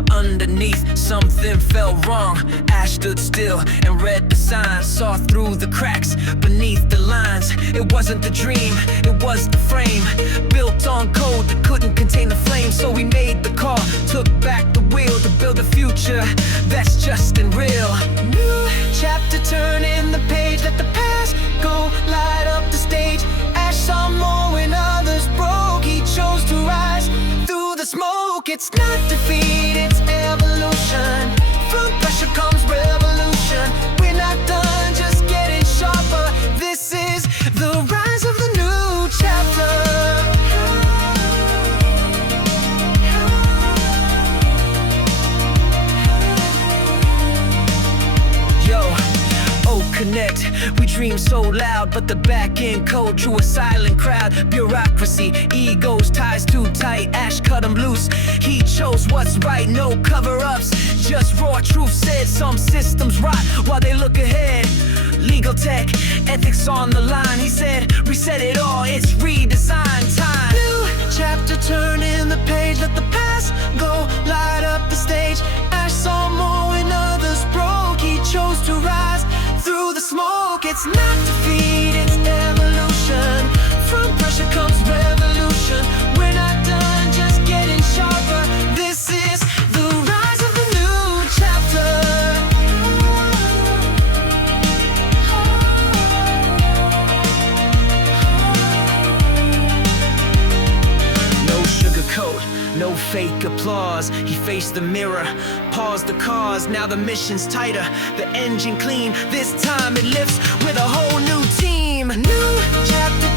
but underneath something felt wrong. Ash stood still and read the signs, saw through the cracks beneath the lines. It wasn't the dream, it was the frame, built on code that couldn't contain the flame. So we made the call, took back the wheel to build a future that's just and real. New chapter, turning the page, let the past go, light up the stage. Ash saw more when others broke, he chose to rise through the smoke. It's not defeat, it's evolution. From pressure comes revolution. We're not done, just getting sharper. This is the rise of the new chapter. Connect, we dream so loud, but the back end code drew a silent crowd. Bureaucracy, egos, ties too tight. Ash cut him loose, he chose what's right. No cover-ups, just raw truth said. Some systems rot while they look ahead. Legal tech, ethics on the line. He said, reset it all, it's redesign time. New chapter, turning the page, let the past go, light up the stage. Ash saw more when others broke, he chose to rise through the smoke. It's not defeat, it's evolution. From pressure comes revolution. We're not done, just getting sharper. This is the rise of the new chapter. No sugarcoat, no fake applause. He faced the mirror, paused the cars. Now the mission's tighter, the engine clean. This time it lifts with a whole new team. New chapter,